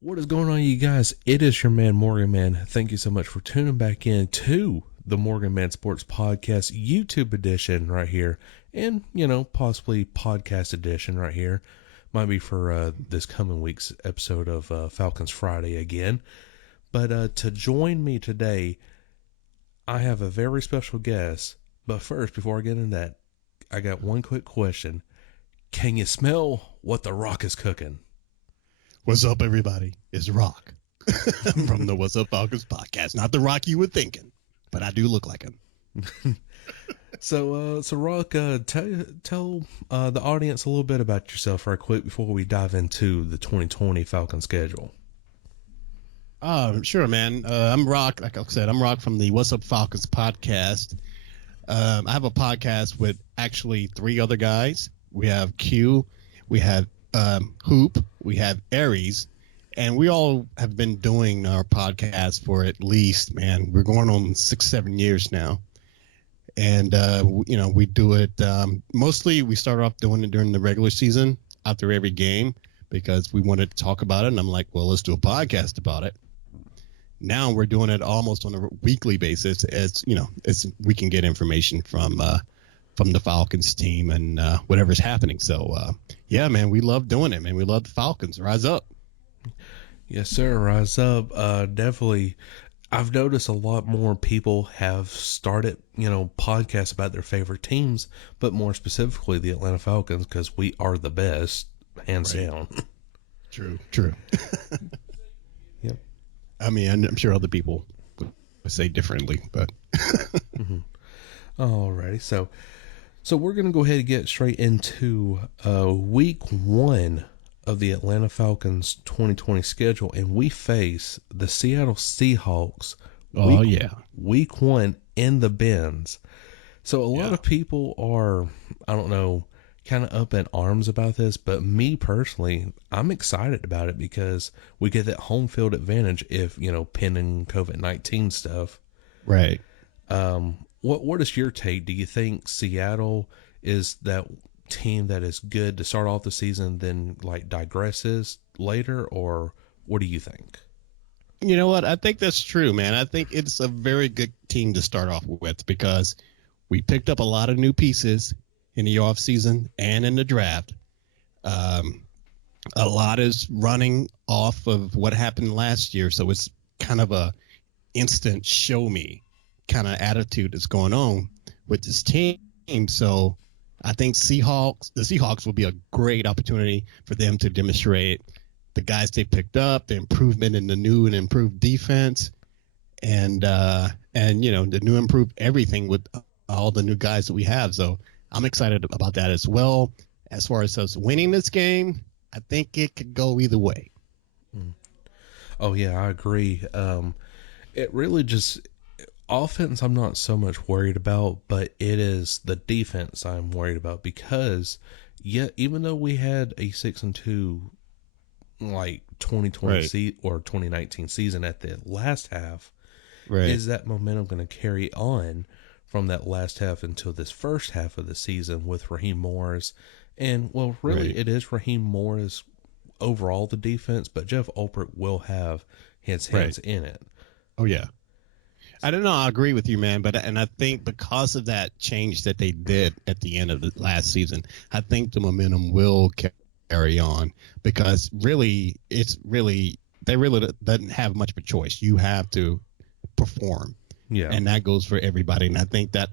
What is going on, you guys? It is your man, MorganMan. Thank you so much for tuning back in to the MorganMan Sports Podcast YouTube edition right here. And, possibly podcast edition right here. Might be for this coming week's episode of Falcons Friday again. But to join me today, I have a very special guest. But first, before I get into that, I got one quick question. Can you smell what the Rock is cooking? What's up, everybody? It's Rock from the What's Up Falcons podcast. Not the Rock you were thinking, but I do look like him. So Rock, tell the audience a little bit about yourself right quick before we dive into the 2020 Falcon schedule. Sure, man. I'm Rock. Like I said, I'm Rock from the What's Up Falcons podcast. I have a podcast with actually three other guys. We have Q, we have Hoop, we have Aries, and we all have been doing our podcast for at least, we're going on 6-7 years now. And, we do it, mostly we start off doing it during the regular season after every game because we wanted to talk about it. And I'm like, well, let's do a podcast about it. Now we're doing it almost on a weekly basis as, we can get information from the Falcons team and whatever's happening. So, yeah, man, we love doing it, man. We love the Falcons. Rise up. Yes, sir. Rise up. Definitely. I've noticed a lot more people have started, podcasts about their favorite teams, but more specifically the Atlanta Falcons because we are the best, hands down. True. Yep. I mean, I'm sure other people would say differently, but. Mm-hmm. Alrighty. So we're going to go ahead and get straight into week one of the Atlanta Falcons 2020 schedule, and we face the Seattle Seahawks week one in the Benz. So a lot of people are, kind of up in arms about this, but me personally, I'm excited about it because we get that home field advantage if, pending COVID-19 stuff. Right. What is your take? Do you think Seattle is that team that is good to start off the season, then digresses later, or what do you think? You know what? I think that's true, man. I think it's a very good team to start off with because we picked up a lot of new pieces in the off season and in the draft. A lot is running off of what happened last year, so it's kind of a instant show me kind of attitude that's going on with this team. So I think the Seahawks will be a great opportunity for them to demonstrate the guys they picked up, the improvement in the new and improved defense, and the new improved everything with all the new guys that we have. So I'm excited about that as well. As far as us winning this game, I think it could go either way. Oh yeah, I agree. It really just offense I'm not so much worried about, but it is the defense I'm worried about because even though we had a 6-2 2020 or 2019 season at the last half, is that momentum going to carry on from that last half until this first half of the season with Raheem Morris? And it is Raheem Morris overall the defense, but Jeff Ulbrich will have his hands in it. Oh yeah. I don't know. I agree with you, man. And I think because of that change that they did at the end of the last season, I think the momentum will carry on because they really doesn't have much of a choice. You have to perform. Yeah. And that goes for everybody. And I think that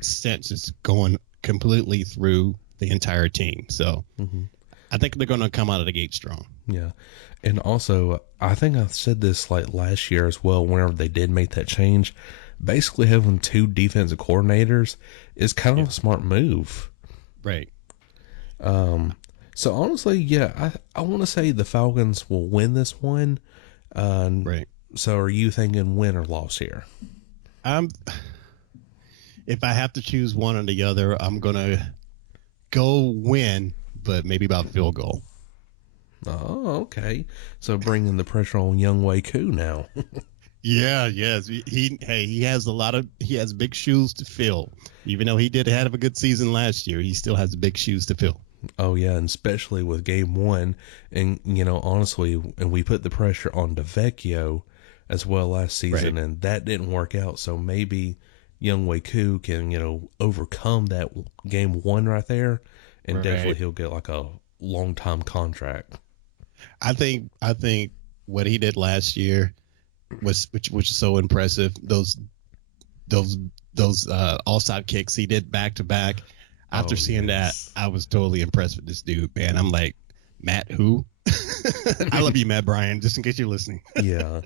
sense is going completely through the entire team. So I think they're going to come out of the gate strong. Yeah. And also, I think I said this last year as well, whenever they did make that change, basically having two defensive coordinators is kind of a smart move. Right. So honestly, I want to say the Falcons will win this one. Right. So are you thinking win or loss here? If I have to choose one or the other, I'm going to go win, but maybe about field goal. Oh, okay. So bringing the pressure on Younghoe Koo now. Yes. He has big shoes to fill. Even though he did have a good season last year, he still has big shoes to fill. Oh yeah, and especially with game one, and honestly, and we put the pressure on DeVecchio as well last Right. season, and that didn't work out. So maybe Young Wei Koo can overcome that game one right there, and definitely Right. he'll get like a long time contract. I think what he did last year which is so impressive. Those those all-stop kicks he did back to back. After Oh seeing that, yes, I was totally impressed with this dude, man. I'm like, Matt, who? I love you, Matt Bryan, just in case you're listening. yeah.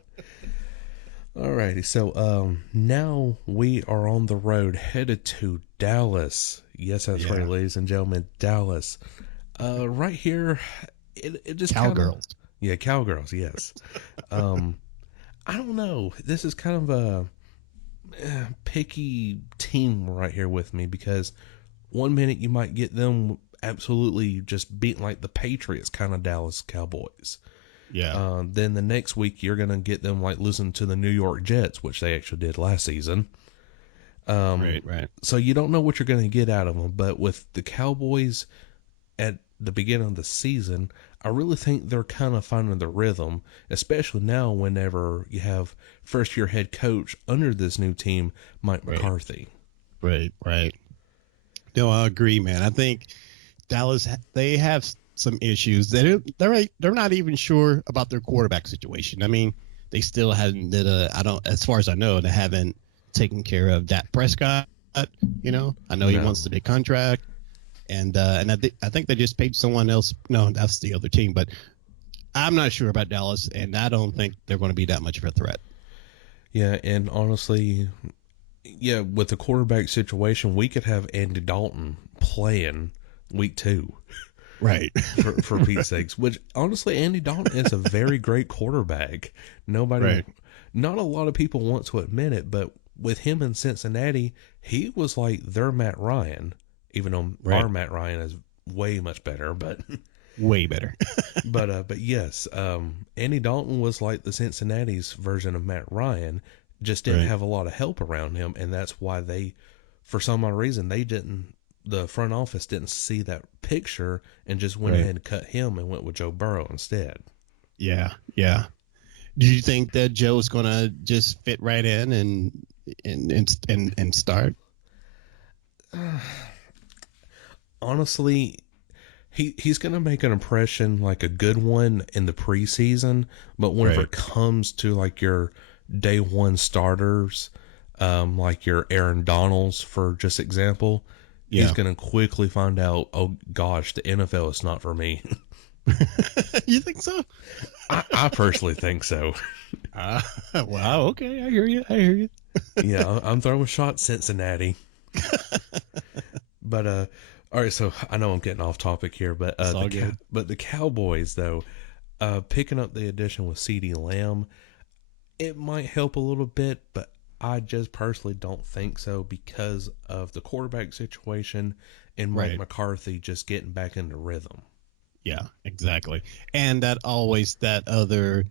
Alrighty, so now we are on the road headed to Dallas. Yes, that's right, Yeah. ladies and gentlemen, Dallas. Right here, it just kind of, Cowgirls. yeah, Cowgirls, yes. Um, I don't know. This is kind of a picky team right here with me because one minute you might get them absolutely just beating like the Patriots kind of Dallas Cowboys. Yeah. Then the next week you're gonna get them like losing to the New York Jets, which they actually did last season. Right. Right. So you don't know what you're gonna get out of them. But with the Cowboys at the beginning of the season, I really think they're kind of finding the rhythm, especially now whenever you have first year head coach under this new team, Mike Right. McCarthy. Right. Right. No, I agree, man. I think Dallas, they have some issues. They're not even sure about their quarterback situation. I mean, they still haven't did a I don't as far as I know, they haven't taken care of Dak Prescott. I know he No. wants the big contract, and I think they just paid someone else. No, that's the other team, but I'm not sure about Dallas, and I don't think they're going to be that much of a threat. Yeah, and honestly, yeah, with the quarterback situation, we could have Andy Dalton playing week two Right. for Pete's sakes. Which honestly, Andy Dalton is a very great quarterback. Nobody, Right. not a lot of people want to admit it, but with him in Cincinnati, he was like their Matt Ryan. Even though our Right. Matt Ryan is way much better, but Way better. but yes, Andy Dalton was like the Cincinnati's version of Matt Ryan. Just didn't Right. have a lot of help around him, and that's why they, for some odd reason, they didn't. The front office didn't see that picture and just went Right. ahead and cut him and went with Joe Burrow instead. Yeah. Yeah. Do you think that Joe's gonna just fit right in and start? Honestly, he's gonna make an impression, like a good one in the preseason, but whenever Right. it comes to like your day one starters, like your Aaron Donalds, for just example, he's Yeah. gonna quickly find out, oh gosh, the NFL is not for me. You think so? I personally think so. Uh, wow. Okay. I hear you. I hear you. Yeah, I'm throwing shots, Cincinnati. But all right. So I know I'm getting off topic here, but It's all good. but the Cowboys though, picking up the addition with CeeDee Lamb, it might help a little bit, but I just personally don't think so because of the quarterback situation and Mike Right. McCarthy just getting back into rhythm. Yeah. Exactly. And that other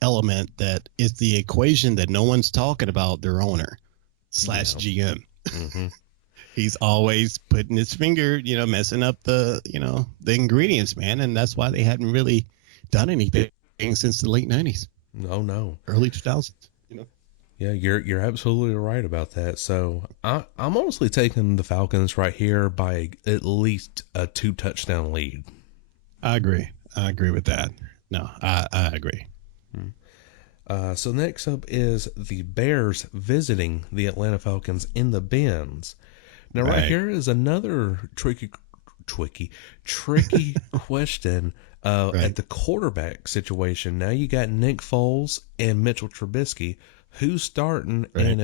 element that is the equation that no one's talking about. Their owner slash Yeah. GM. Hmm. He's always putting his finger, messing up the ingredients, man, and that's why they hadn't really done anything since the late '90s, No, no. early 2000s. Yeah, you're absolutely right about that. So I'm honestly taking the Falcons right here by at least a 2 touchdown lead. I agree. I agree with that. No, I agree. So next up is the Bears visiting the Atlanta Falcons in the Benz. Now right Right. here is another tricky question Right. at the quarterback situation. Now you got Nick Foles and Mitchell Trubisky. Who's starting? Right.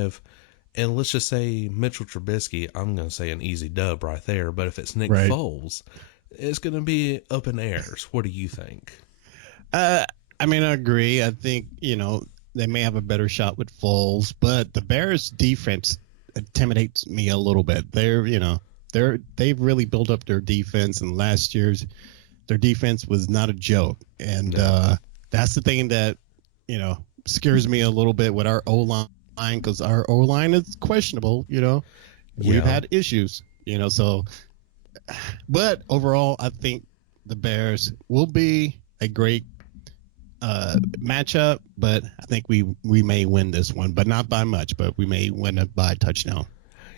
And let's just say Mitchell Trubisky, I'm going to say an easy dub right there. But if it's Nick Right. Foles, it's going to be up in airs. What do you think? Uh, I mean, I agree. I think they may have a better shot with Foles, but the Bears' defense intimidates me a little bit. They've really built up their defense, and last year's their defense was not a joke, and No. that's the thing that scares me a little bit with our O line because our O line is questionable. We've Yeah. had issues. So But overall, I think the Bears will be a great matchup. But I think we may win this one, but not by much. But we may win it by a touchdown.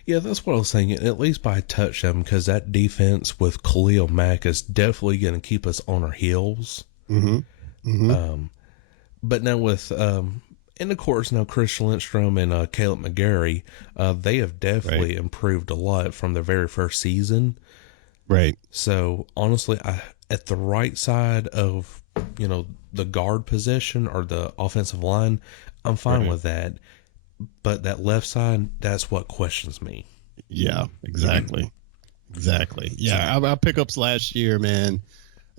Yeah, that's what I was thinking. At least by a touchdown, because that defense with Khalil Mack is definitely going to keep us on our heels. Mm-hmm. Mm-hmm. But now with, and of course, now Christian Lindstrom and Caleb McGarry, they have definitely improved a lot from their very first season. Right. So honestly, at the right side of, the guard position or the offensive line, I'm fine with that. But that left side, that's what questions me. Yeah, exactly. Exactly. Yeah, our pickups last year, man,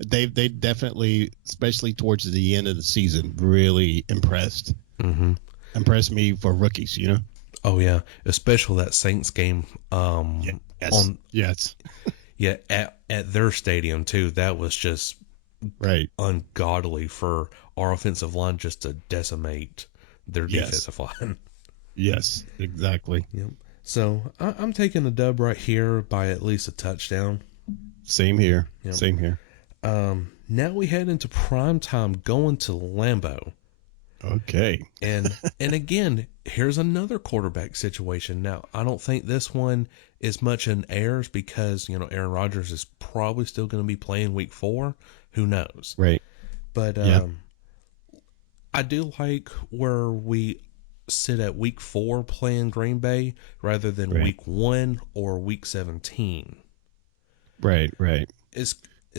they definitely, especially towards the end of the season, really impressed. Mm-hmm. Impressed me for rookies, you know? Oh, yeah. Especially that Saints game. Yes. Yes. Yeah, at their stadium, too. That was just ungodly for our offensive line just to decimate their defensive line. Yes, exactly. Yep. So I'm taking the dub right here by at least a touchdown. Same here. Yep. Same here. Now we head into prime time going to Lambeau. Okay. And again, here's another quarterback situation. Now, I don't think this one is much in airs because, Aaron Rodgers is probably still going to be playing week 4. Who knows? Right. But I do like where we sit at week 4 playing Green Bay rather than week 1 or week 17. Right. It's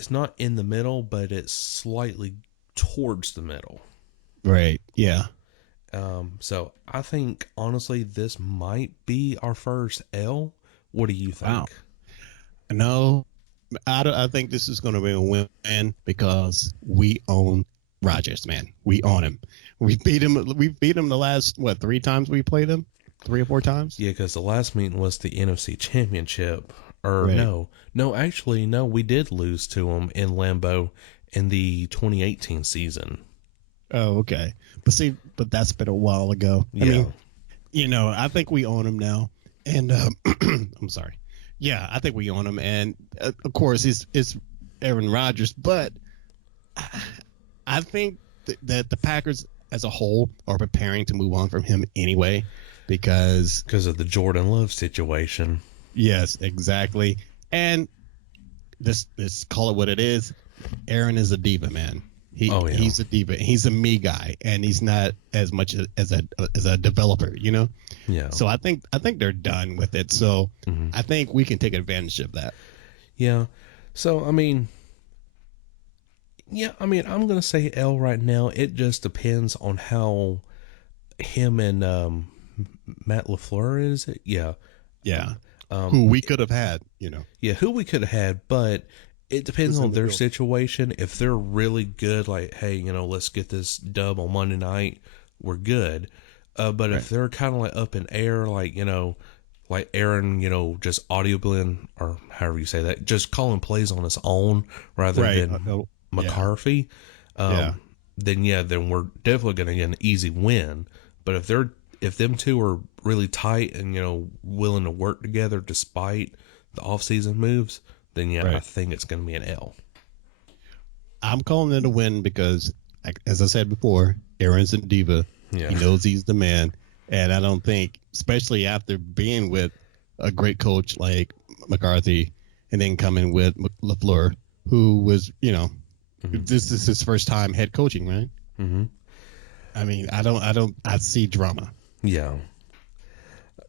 not in the middle, but it's slightly towards the middle. Right. Yeah. So I think honestly this might be our first L. What do you think? Wow. No, I think this is going to be a win because we own Rodgers, man. We own him. We beat him the last 3 times we played him, 3 or 4 times. Yeah, because the last meeting was the NFC Championship. No, we did lose to him in Lambeau in the 2018 season. Oh, okay. But that's been a while ago. Yeah. I mean, I think we own him now. And I'm sorry. Yeah, I think we own him. And of course, it's Aaron Rodgers. But I think that the Packers as a whole are preparing to move on from him anyway because of the Jordan Love situation. Yes, exactly. And let's call it what it is. Aaron is a diva, man. He's a diva. He's a me guy, and he's not as much as a developer, Yeah. So I think they're done with it. So I think we can take advantage of that. Yeah. So I'm gonna say L right now. It just depends on how him and Matt LaFleur is it? Yeah. Yeah. Who we could have had, Yeah, who we could have had, but it depends on their situation. If they're really good, like, hey, let's get this dub on Monday night, we're good. But if they're kind of like up in air, like, like Aaron, just audibly, or however you say that, just calling plays on his own rather than McCarthy, then we're definitely going to get an easy win. But if them two are really tight and, willing to work together despite the offseason moves, then I think it's going to be an L. I'm calling it a win because, as I said before, Aaron's a diva. Yeah. He knows he's the man. And I don't think, especially after being with a great coach like McCarthy and then coming with LaFleur, who was, this is his first time head coaching, right? Mm-hmm. I mean, I see drama. Yeah.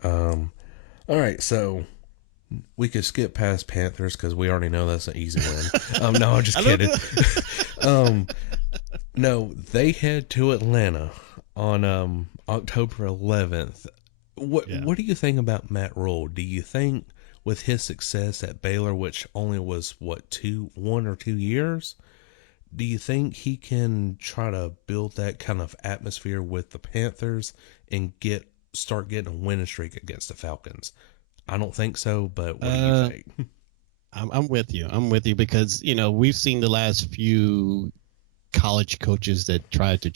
All right. So we could skip past Panthers because we already know that's an easy win. No, I'm just kidding. No, they head to Atlanta on October 11th. What do you think about Matt Rule? Do you think with his success at Baylor, which only was 1 or 2 years, do you think he can try to build that kind of atmosphere with the Panthers and start getting a winning streak against the Falcons? I don't think so, but what do you think? I'm with you. I'm with you because, we've seen the last few college coaches that tried to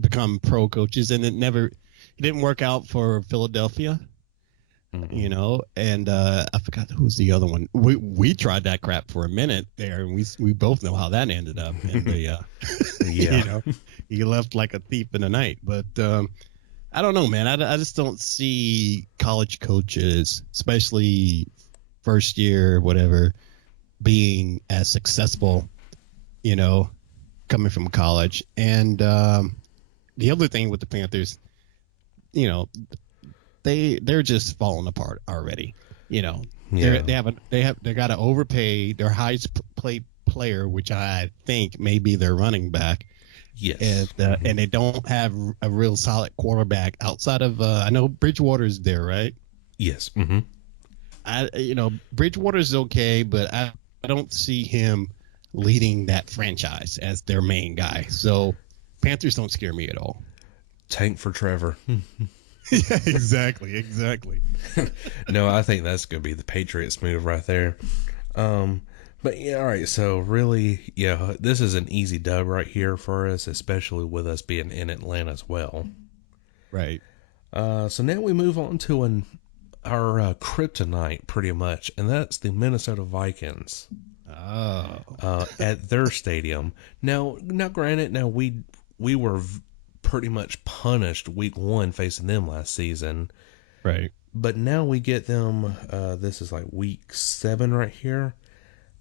become pro coaches, and it didn't work out for Philadelphia. you know, and I forgot who's the other one. We tried that crap for a minute there, and we both know how that ended up. And the Yeah. you know, he left like a thief in the night. But I don't know, man. I just don't see college coaches, especially first year, whatever, being as successful, you know, coming from college. And the other thing with the Panthers, you know, they're just falling apart already. You know, Yeah. they got to overpay their highest play player, which I think may be their running back, Yes. and they don't have a real solid quarterback outside of I know Bridgewater's there, right? Yes. Bridgewater's okay, but I don't see him leading that franchise as their main guy. So Panthers don't scare me at all. Tank for Trevor. Yeah, exactly. No, I think that's going to be the Patriots move right there. But yeah, all right. So really, yeah, this is an easy dub right here for us, especially with us being in Atlanta as well. Right. So now we move on to our kryptonite, pretty much, and that's the Minnesota Vikings Oh. at their stadium. Now, granted, we were pretty much punished week 1 facing them last season. Right. But now we get them. This is like week 7 right here,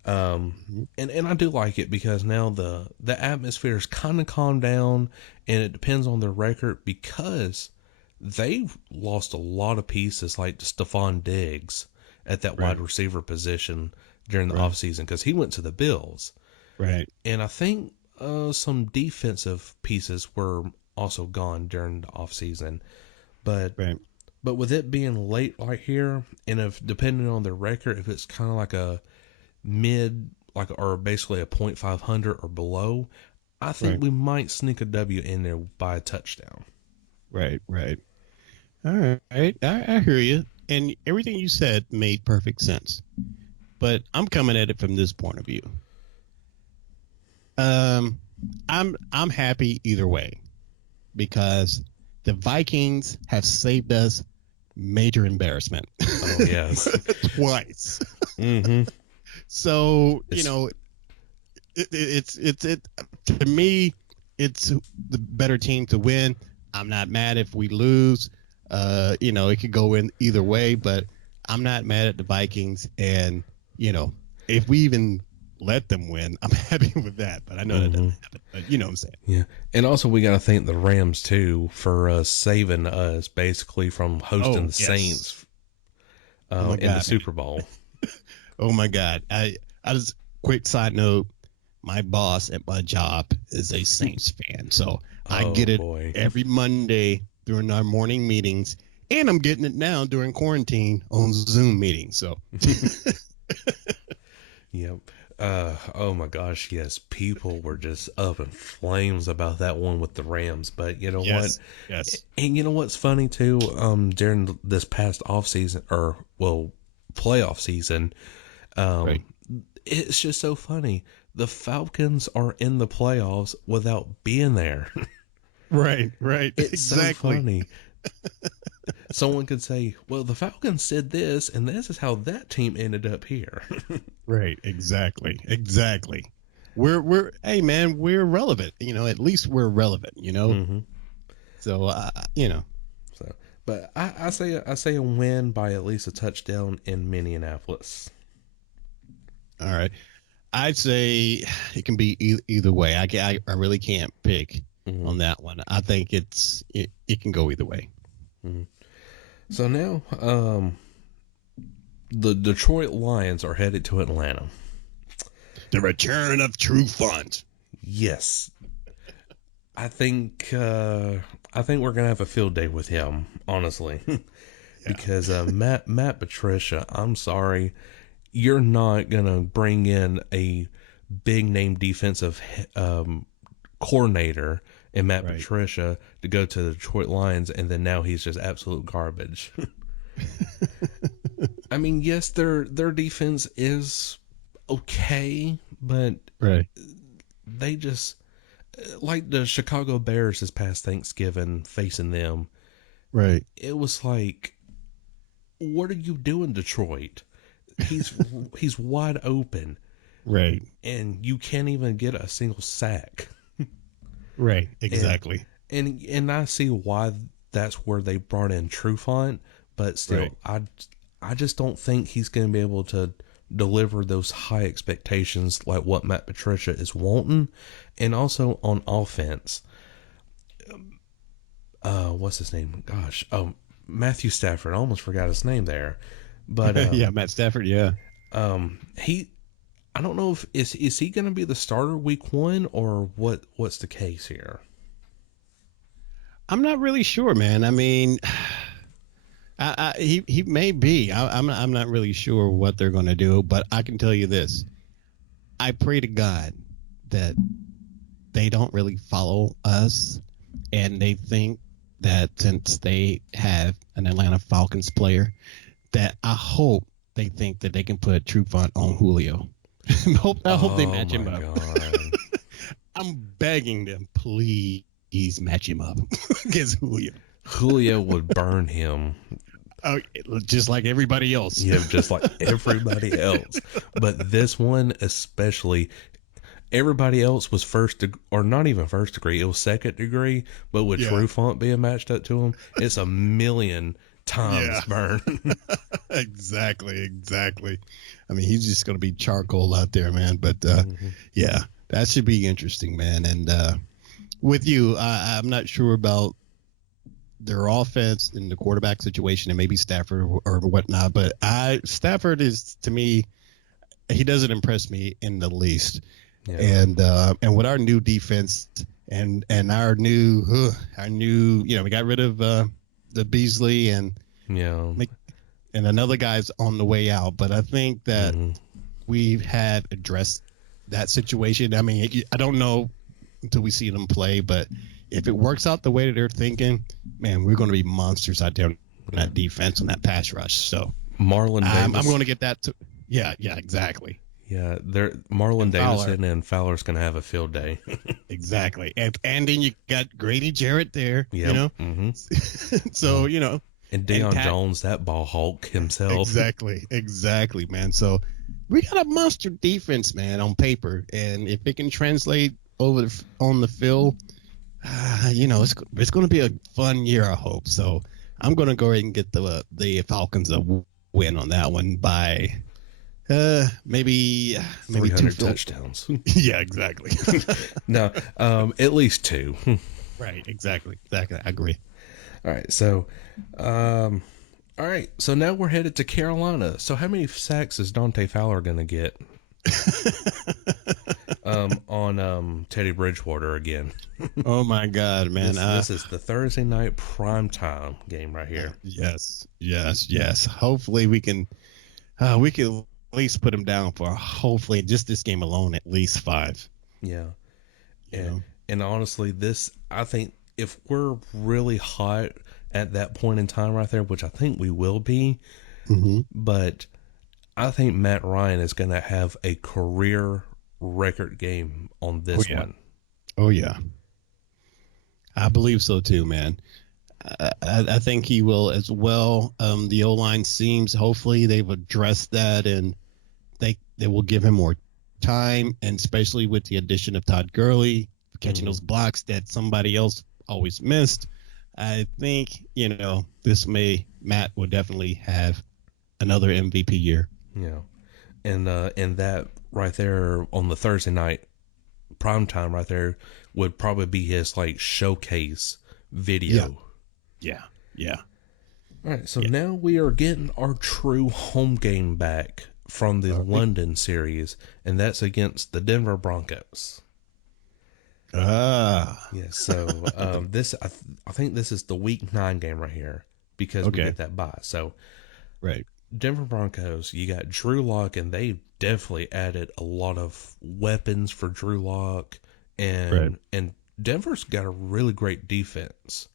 and I do like it because now the atmosphere is kind of calmed down, and it depends on their record because they've lost a lot of pieces like Stephon Diggs at that wide Right. receiver position during the Right. offseason because he went to the Bills, Right. and I think some defensive pieces were also gone during the offseason, but. Right. But with it being late right here, and if depending on the record, if it's kind of like a mid, like or basically a .500 or below, I think Right. we might sneak a W in there by a touchdown. Right. Right. All right. I hear you. And everything you said made perfect sense. But I'm coming at it from this point of view. Um, I'm happy either way because the Vikings have saved us major embarrassment Oh yes. twice. Mm-hmm. So It's it to me, it's the better team to win. I'm not mad if we lose. It could go in either way, but I'm not mad at the Vikings. And if we even let them win, I'm happy with that. But I know that mm-hmm. doesn't happen. But you know what I'm saying? Yeah, and also we got to thank the Rams too for saving us basically from hosting Oh the yes. Saints Oh my in the God, man. Super Bowl. Oh my God. I just quick side note. My boss at my job is a Saints fan, so I Oh get it boy. every Monday during our morning meetings, and I'm getting it now during quarantine on Zoom meetings. So Yep. Oh my gosh, yes. People were just up in flames about that one with the Rams. But you know what? yes, yes, And you know what's funny too? During this past off season, or well, playoff season, right, um, it's just so funny. The Falcons are in the playoffs without being there. right, It's so exactly, funny. Someone could say, "Well, the Falcons did this, and this is how that team ended up here." right, exactly. We're hey man, we're relevant. At least we're relevant. hmm So So, but I say a win by at least a touchdown in Minneapolis. all right. I'd say it can be either way. I really can't pick hmm on that one. I think it can go either way. hmm So now, the Detroit Lions are headed to Atlanta. The return of true fun. Yes, I think we're gonna have a field day with him, honestly, Yeah. because Matt Patricia. I'm sorry, you're not gonna bring in a big name defensive coordinator in Matt Right. Patricia to go to the Detroit Lions, and then now he's just absolute garbage. I mean, yes, their defense is okay, but Right. they just like the Chicago Bears this past Thanksgiving facing them. Right. It was like what are you doing, Detroit? He's he's wide open, Right. and you can't even get a single sack. Right. And Exactly. and I see why that's where they brought in Trufant, but Right. still, I just don't think he's going to be able to deliver those high expectations like what Matt Patricia is wanting, and also on offense. What's his name? Gosh, Matthew Stafford. I almost forgot his name there, but Yeah, Matt Stafford. Yeah. he. I don't know if is he going to be the starter week 1 or what's the case here? I'm not really sure, man. I mean, he may be. I'm not really sure what they're going to do, but I can tell you this: I pray to God that they don't really follow us, and they think that since they have an Atlanta Falcons player, that I hope they think that they can put Trufant on Julio. I hope they Oh match him my up. god. I'm begging them, please match him up against Julio. Julio would burn him. Oh, just like everybody else. Yeah, just like everybody else. But this one especially, everybody else was or not even first degree, it was second degree. But with Yeah. Trufant being matched up to him, it's a million times Yeah. burn. Exactly. I mean, he's just going to be charcoal out there, man. But Mhm. yeah, that should be interesting, man. And with you, I'm not sure about their offense and the quarterback situation, and maybe Stafford or whatnot. But Stafford is, to me, he doesn't impress me in the least. Yeah. And with our new defense and our new we got rid of the Beasley and Yeah. another guy's on the way out. But I think that Hmm. we have addressed that situation. I mean, I don't know until we see them play, but if it works out the way that they're thinking, man, we're going to be monsters out there on that defense, on that pass rush. So Marlon I'm Davis. going to get that. Yeah, exactly. Yeah, Marlon And Fowler, Davison and Fowler's gonna have a field day. exactly. And then you got Grady Jarrett there, Yep. Hmm. So, And and Deion Jones, that ball hawk himself. exactly, man. So we got a monster defense, man, on paper. And if it can translate on the field, it's going to be a fun year, I hope. So I'm going to go ahead and get the Falcons a win on that one by maybe 300 touchdowns. Yeah, exactly. No, at least 2. Right, exactly. I agree. All right, so, all right, so now we're headed to Carolina. So how many sacks is Dante Fowler gonna get? On Teddy Bridgewater again. Oh my God, man! This is the Thursday night primetime game right here. Yes. Hopefully we can at least put him down for hopefully just this game alone at least 5. Yeah, You and know. and honestly, I think if we're really hot at that point in time right there, which I think we will be, Mm-hmm. but I think Matt Ryan is going to have a career record game on Oh this yeah. one. Oh yeah. I believe so too, man. I think he will as well. The O line seems hopefully they've addressed that and they will give him more time, and especially with the addition of Todd Gurley catching those blocks that somebody else always missed. I think Matt will definitely have another MVP year. Yeah, and that right there on the Thursday night primetime right there would probably be his like showcase Yeah, video. yeah, yeah, All right, so yeah. now we are getting our true home game back from the All right. London series, and that's against the Denver Broncos. Ah, Yeah, so I think this is the Week 9 game right here because we okay, get that bye. So right. Denver Broncos, you got Drew Lock, and they definitely added a lot of weapons for Drew Lock, Right. and Denver's got a really great defense.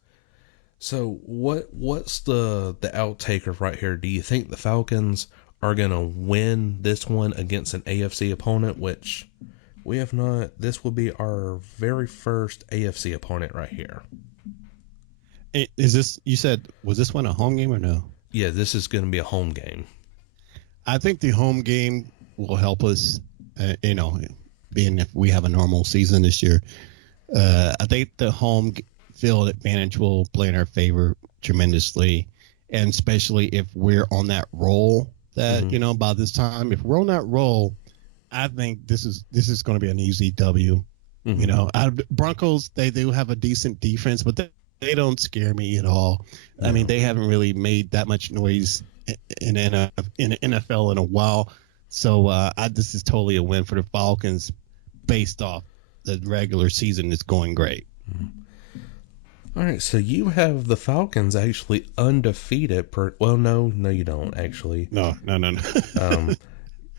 So what's the outtaker right here? Do you think the Falcons are gonna win this one against an AFC opponent, which we have not? This will be our very first AFC opponent right here. Is this, you said, was this one a home game or no? Yeah, this is going to be a home game. I think the home game will help us, being if we have a normal season this year. I think the home field advantage will play in our favor tremendously, and especially if we're on that roll that, by this time, if we're on that roll, I think this is going to be an easy W. Broncos, they do have a decent defense, but they don't scare me at all. No. I mean, they haven't really made that much noise in NFL in a while. So this is totally a win for the Falcons based off the regular season is going great. All right, so you have the Falcons actually undefeated. No, you don't actually. No.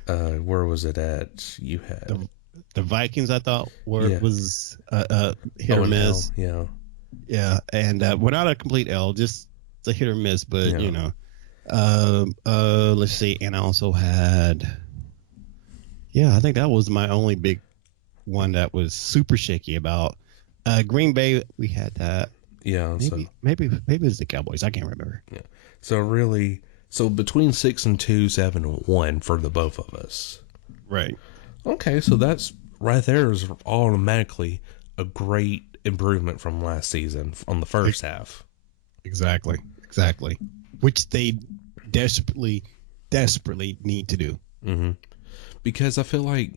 Where was it at? You had the Vikings. I thought was hit or miss. Yeah, and we're not a complete L, just a hit or miss. But let's see. And I also had, I think that was my only big one that was super shaky about. Green Bay, we had that. Yeah, maybe it's the Cowboys. I can't remember. Yeah. So between 6-2, 7-1 for the both of us. Right. Okay, so that's right there is automatically a great improvement from last season on the first half. Exactly. Which they desperately need to do. Mm-hmm. Because I feel like,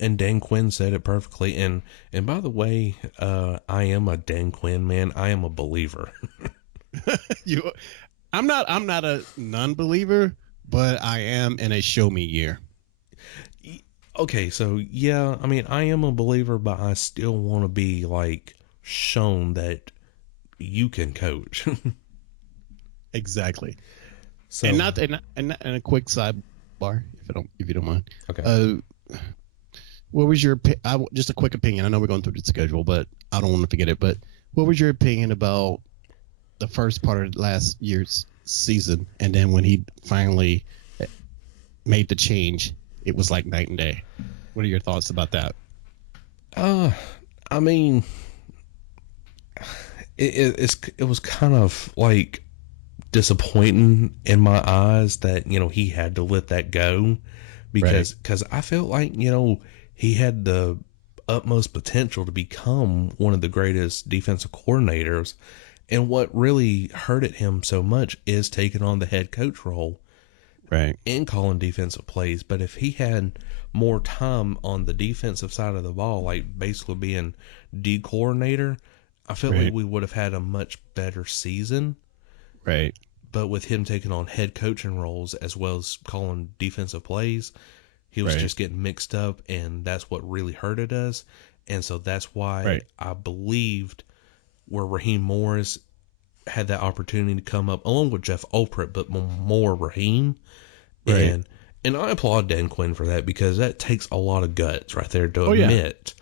and Dan Quinn said it perfectly. And by the way, I am a Dan Quinn man. I am a believer. I'm not a non-believer, but I am in a show me year. Okay, so yeah, I mean, I am a believer, but I still want to be like shown that you can coach. Exactly. So, and a quick sidebar, if you don't mind. Okay. What was your just a quick opinion? I know we're going through the schedule, but I don't want to forget it. But what was your opinion about the first part of last year's season, and then when he finally made the change, it was like night and day? What are your thoughts about that? I mean, it was kind of like disappointing in my eyes that he had to let that go because I felt like he had the utmost potential to become one of the greatest defensive coordinators. And what really hurted him so much is taking on the head coach role. Right. And calling defensive plays. But if he had more time on the defensive side of the ball, like basically being D coordinator, I felt like we would have had a much better season. Right. But with him taking on head coaching roles as well as calling defensive plays, he was just getting mixed up, and that's what really hurted us. And so that's why I believed where Raheem Morris had that opportunity to come up along with Jeff Ulbrich, but more Raheem. And I applaud Dan Quinn for that because that takes a lot of guts right there to admit,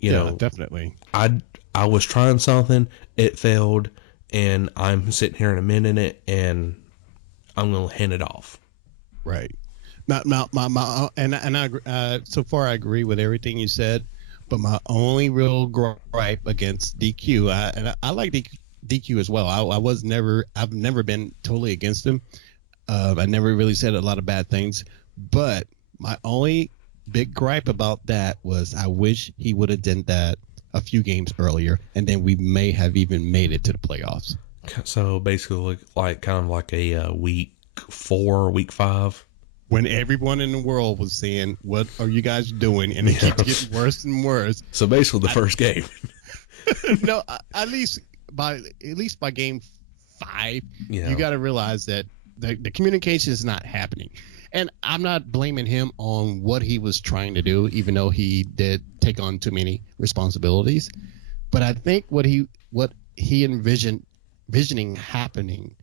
definitely. I was trying something, it failed, and I'm sitting here in a minute and I'm going to hand it off. Right. So far I agree with everything you said, but my only real gripe against DQ, I like DQ as well. I've never been totally against him. I never really said a lot of bad things, but my only big gripe about that was I wish he would have done that a few games earlier, and then we may have even made it to the playoffs. So basically, like kind of like a week 4, week 5. When everyone in the world was saying, "What are you guys doing?" and it keeps getting worse and worse. So basically, the first game. No, at least by game 5, you got to realize that the communication is not happening. And I'm not blaming him on what he was trying to do, even though he did take on too many responsibilities. But I think what he envisioning happening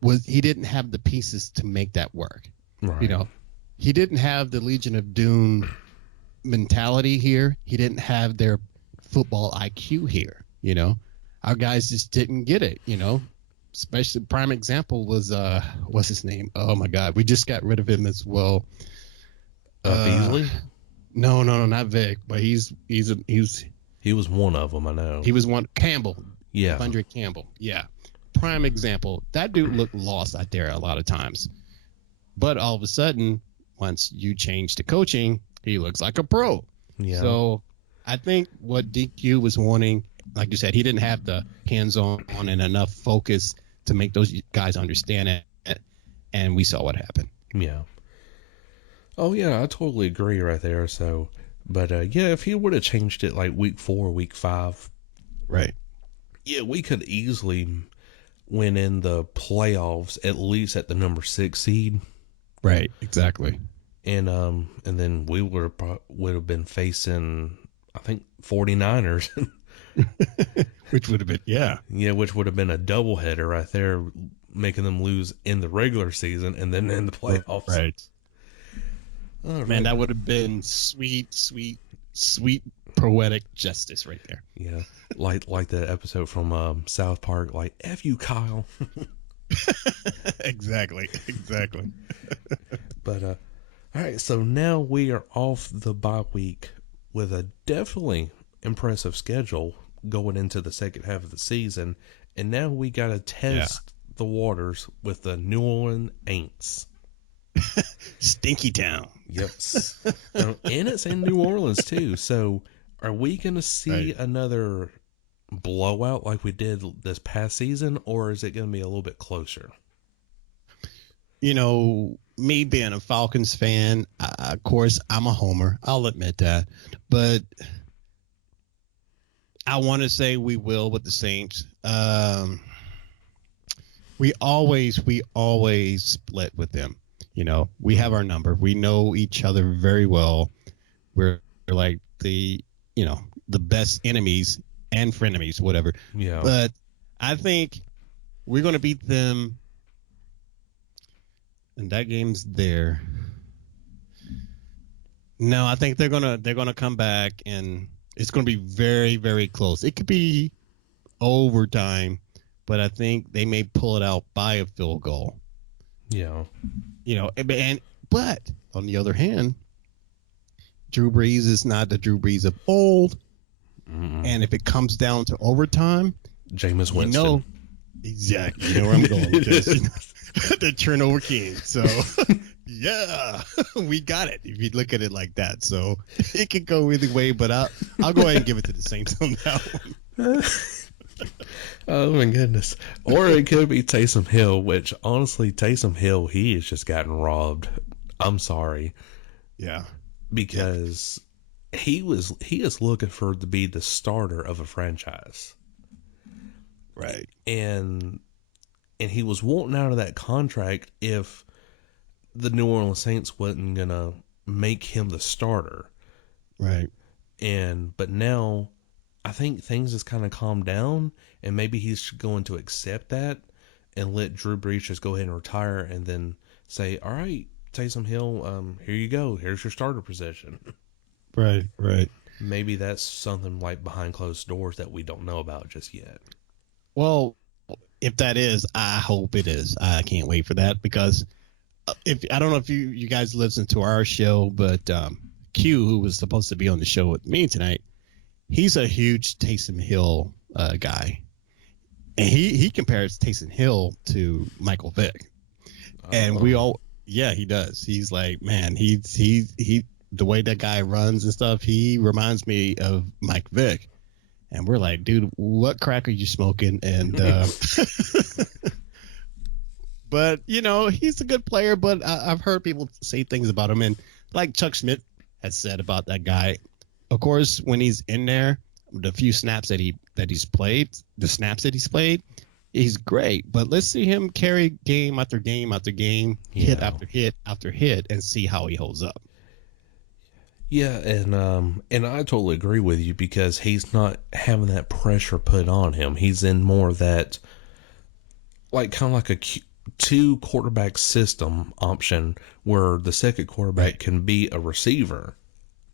was he didn't have the pieces to make that work. Right. He didn't have the Legion of Doom mentality here. He didn't have their football IQ here. Our guys just didn't get it. Especially prime example was what's his name? Oh my God, we just got rid of him as well. Beasley? No, not Vic, but he was one of them. I know he was one. Campbell. Yeah, Andre Campbell. Yeah, prime example. That dude looked lost out there a lot of times. But all of a sudden, once you change the coaching, he looks like a pro. Yeah. So I think what DQ was wanting, like you said, he didn't have the hands-on and enough focus to make those guys understand it. And we saw what happened. Yeah. Oh, yeah, I totally agree right there. So, but yeah, if he would have changed it like week 4, week 5, right? Yeah, we could easily win in the playoffs at least at the number 6 seed. Right, exactly. And then we would have been facing, I think, 49ers. Which would have been, yeah, which would have been a doubleheader right there, making them lose in the regular season and then in the playoffs. Right. Oh, man, that would have been sweet poetic justice right there. Yeah, like the episode from South Park, like "F you, Kyle." Exactly. But all right, so now we are off the bye week with a definitely impressive schedule going into the second half of the season, and now we got to test the waters with the New Orleans Aints. Stinky town. Yep. And it's in New Orleans too. So are we going to see another blowout like we did this past season, or is it going to be a little bit closer? You know, me being a Falcons fan, of course, I'm a homer. I'll admit that. But I want to say we will with the Saints. We always split with them. You know, we have our number. We know each other very well. We're like the best enemies and frenemies, whatever. Yeah. But I think we're going to beat them. And that game's there. No, I think they're gonna come back, and it's gonna be very, very close. It could be overtime, but I think they may pull it out by a field goal. Yeah. You know, but on the other hand, Drew Brees is not the Drew Brees of old. And if it comes down to overtime, Jameis Winston. You know, exactly. You know where I'm going with this. The turnover king. So, yeah, we got it. If you look at it like that, so it could go either way. But I'll go ahead and give it to the Saints on that one. Oh my goodness! Or it could be Taysom Hill, which honestly, Taysom Hill, he has just gotten robbed. I'm sorry. Yeah, because he is looking for to be the starter of a franchise, right? And he was wanting out of that contract if the New Orleans Saints wasn't gonna make him the starter, right? But now I think things has kind of calmed down, and maybe he's going to accept that and let Drew Brees just go ahead and retire, and then say, "All right, Taysom Hill, here you go. Here's your starter position." Right. Maybe that's something like behind closed doors that we don't know about just yet. Well, if that is, I hope it is. I can't wait for that, because if I don't know if you guys listen to our show, but Q, who was supposed to be on the show with me tonight, he's a huge Taysom Hill guy, and he compares Taysom Hill to Michael Vick, and we all, yeah, he does. He's like, man, he the way that guy runs and stuff, he reminds me of Mike Vick. And we're like, dude, what crack are you smoking? And but you know, he's a good player. But I've heard people say things about him, and like Chuck Smith has said about that guy. Of course, when he's in there, the few snaps that he's played, he's great. But let's see him carry game after game after game, hit after hit after hit, and see how he holds up. Yeah, and I totally agree with you, because he's not having that pressure put on him. He's in more of that, like, kind of like a two quarterback system option, where the second quarterback can be a receiver.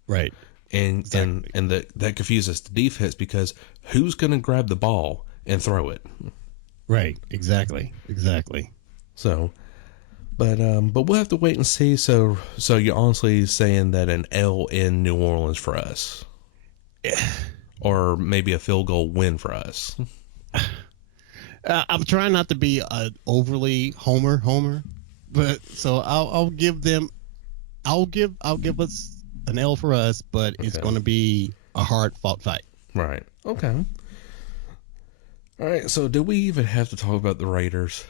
Right. And exactly. and that confuses the defense, because who's going to grab the ball and throw it? Right. Exactly. So, but we'll have to wait and see. So you're honestly saying that an L in New Orleans for us, or maybe a field goal win for us? I'm trying not to be overly homer, but so I'll give them. I'll give us an L for us, but it's Okay. going to be a hard fought fight. Right. Okay. All right. So, do we even have to talk about the Raiders?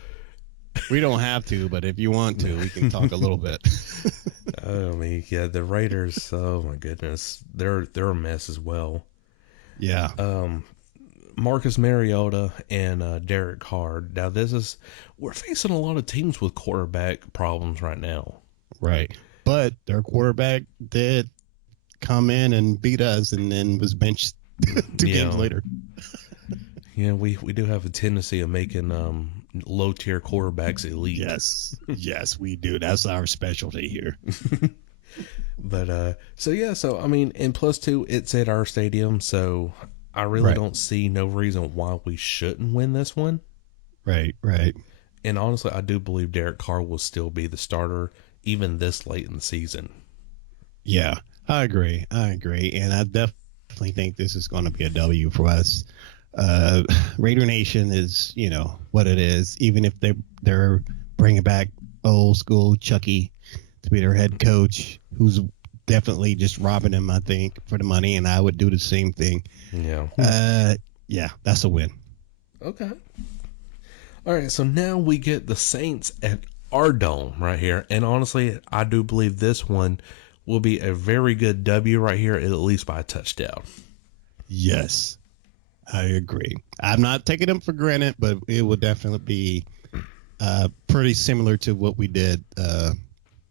We don't have to, but if you want to, we can talk a little bit. I mean, yeah, the Raiders. Oh my goodness, they're a mess as well. Yeah. Marcus Mariota and Derek Carr. Now, we're facing a lot of teams with quarterback problems right now. Right. But their quarterback did come in and beat us and then was benched 2 games later. Yeah, we do have a tendency of making low tier quarterbacks elite. Yes. Yes, we do. That's our specialty here. But so I mean, and plus two, it's at our stadium, so I really Right. don't see no reason why we shouldn't win this one. Right. Right. And honestly, I do believe Derek Carr will still be the starter even this late in the season. Yeah, I agree. And I definitely think this is going to be a W for us. Raider Nation is, what it is. Even if they're bringing back old school Chucky to be their head coach, who's definitely just robbing him, I think, for the money, and I would do the same thing. Yeah. Yeah, that's a win. Okay. All right, so now we get the Saints at our dome right here. And honestly, I do believe this one will be a very good W right here, at least by a touchdown. Yes, I agree. I'm not taking them for granted, but it will definitely be pretty similar to what we did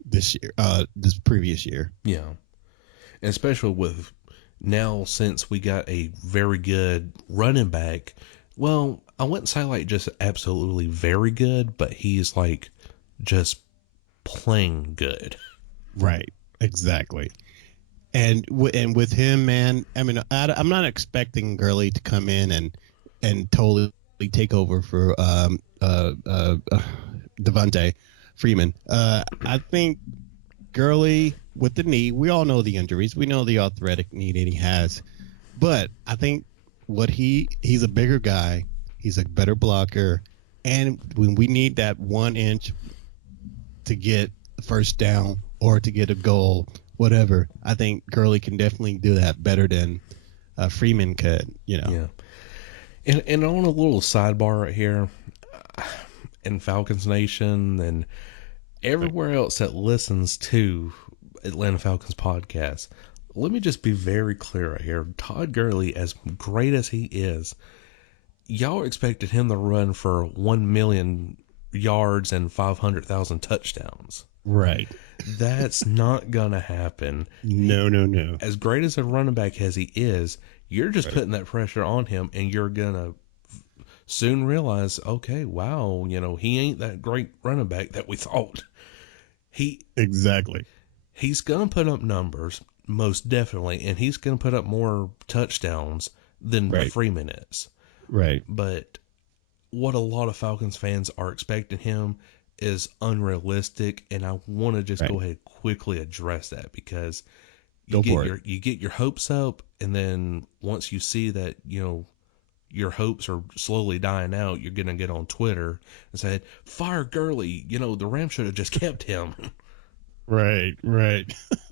this year, this previous year. Yeah. And especially with now, since we got a very good running back, well, I wouldn't say like just absolutely very good, but he's like just playing good. Right. Exactly. And with him, man, I mean, I'm not expecting Gurley to come in and totally take over for Devontae Freeman. I think Gurley with the knee, we all know the injuries. We know the arthritic knee that he has. But I think he's a bigger guy. He's a better blocker. And when we need that 1 inch to get the first down or to get a goal, whatever, I think Gurley can definitely do that better than Freeman could, Yeah. And on a little sidebar right here, in Falcons Nation and everywhere else that listens to Atlanta Falcons podcast, let me just be very clear right here. Todd Gurley, as great as he is, y'all expected him to run for 1 million yards and 500,000 touchdowns. Right. That's not gonna happen. No. As great as a running back as he is, you're just putting that pressure on him, and you're gonna soon realize, okay, wow, he ain't that great running back that we thought. Exactly. He's gonna put up numbers, most definitely, and he's gonna put up more touchdowns than Freeman is. Right. But what a lot of Falcons fans are expecting him is unrealistic, and I want to just go ahead and quickly address that, because you get your hopes up, and then once you see that your hopes are slowly dying out, you're gonna get on Twitter and say, "Fire Gurley!" The Rams should have just kept him. Right.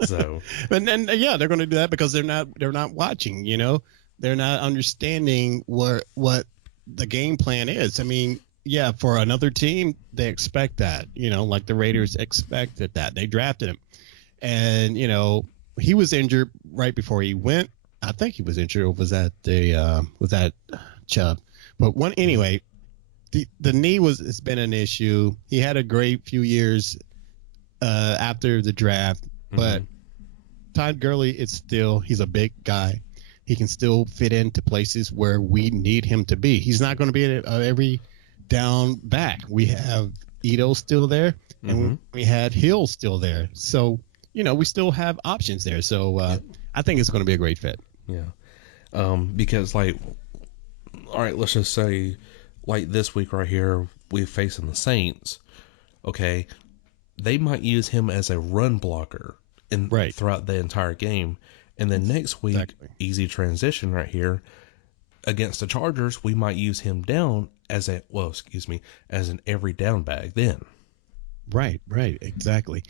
So, and then they're going to do that because they're not watching. They're not understanding what the game plan is. I mean, yeah, for another team, they expect that. Like the Raiders expected that. They drafted him, and he was injured right before he went. I think he was injured, or was that Chubb? But anyway, the knee has been an issue. He had a great few years after the draft, but Todd Gurley he's a big guy. He can still fit into places where we need him to be. He's not going to be at every down back. We have Ito still there, and we had Hill still there. So, we still have options there. So I think it's going to be a great fit. Yeah. Because, all right, let's just say, this week right here, we're facing the Saints. Okay. They might use him as a run blocker throughout the entire game. And then next week, easy transition right here. against the Chargers, we might use him down as as an every down bag then. Right, exactly.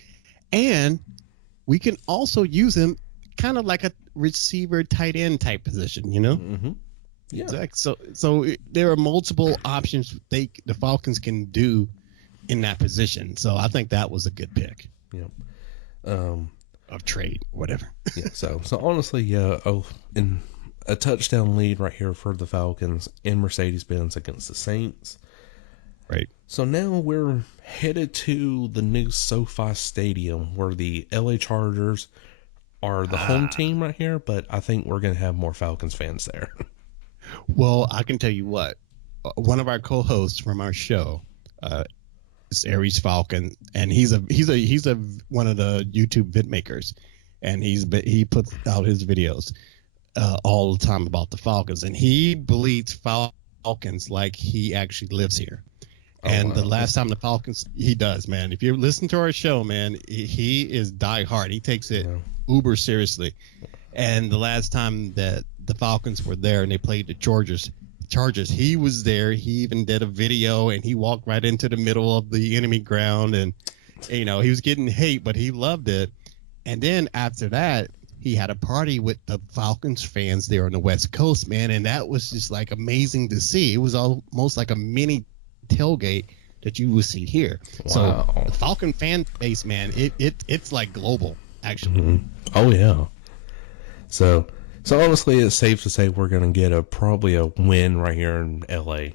And we can also use him kind of like a receiver tight end type position, Mm-hmm. Yeah. Exactly. So there are multiple options the Falcons can do in that position. So I think that was a good pick. Yeah. Of trade, whatever. Yeah. So honestly, yeah. In a touchdown lead right here for the Falcons in Mercedes-Benz against the Saints. Right. So now we're headed to the new SoFi Stadium where the LA Chargers are the home team right here, but I think we're going to have more Falcons fans there. Well, I can tell you what, one of our co-hosts from our show is Aries Falcon, and he's a one of the YouTube vid makers, and he puts out his videos all the time about the Falcons, and he bleeds Falcons like he actually lives here. And the last time the Falcons, he does, man. If you listen to our show, man, he is die hard. He takes it uber seriously. And the last time that the Falcons were there and they played the Chargers, he was there. He even did a video and he walked right into the middle of the enemy ground. And, he was getting hate, but he loved it. And then after that, he had a party with the Falcons fans there on the West Coast, man. And that was just like amazing to see. It was almost like a mini tailgate that you will see here. Wow. So the Falcon fan base, man, it's like global, actually. Mm-hmm. Oh yeah. So honestly, it's safe to say we're going to get probably a win right here in LA.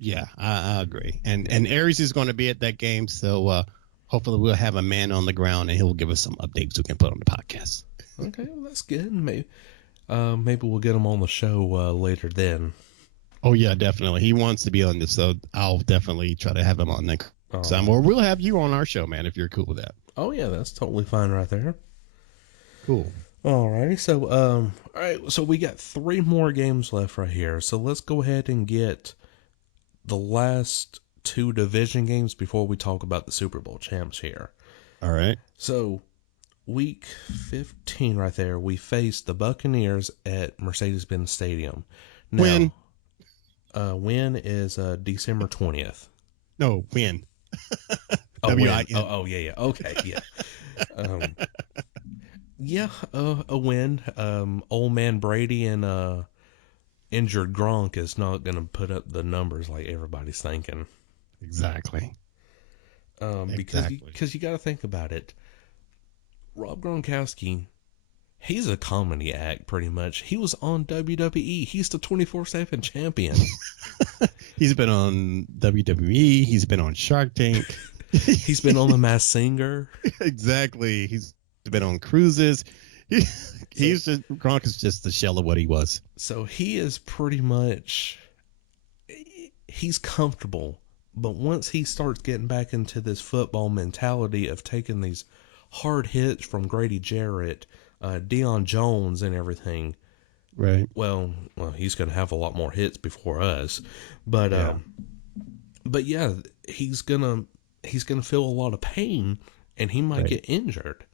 Yeah, I agree. And Aries is going to be at that game, so hopefully we'll have a man on the ground and he'll give us some updates we can put on the podcast. Okay, well, that's good. Maybe we'll get him on the show later then. Oh yeah, definitely. He wants to be on this, so I'll definitely try to have him on next time. Or we'll have you on our show, man, if you're cool with that. Oh yeah, that's totally fine right there. Cool. Alrighty, so all right, so we got 3 more games left right here. So let's go ahead and get the last 2 division games before we talk about the Super Bowl champs here. All right. So week 15 right there, we faced the Buccaneers at Mercedes-Benz Stadium. Now, when? When is December 20th? No, when. W-I-N. Oh, yeah. Okay, yeah. A win. Old man Brady and injured Gronk is not going to put up the numbers like everybody's thinking. Exactly. Because you got to think about it. Rob Gronkowski, he's a comedy act pretty much. He was on WWE. He's the 24/7 champion. He's been on WWE. He's been on Shark Tank. He's been on The Masked Singer. Exactly. He's been on cruises. Gronk is just the shell of what he was. So he is pretty much, he's comfortable. But once he starts getting back into this football mentality of taking these hard hits from Grady Jarrett, Deion Jones and everything, right? Well, he's going to have a lot more hits before us. But yeah, he's gonna feel a lot of pain and he might get injured.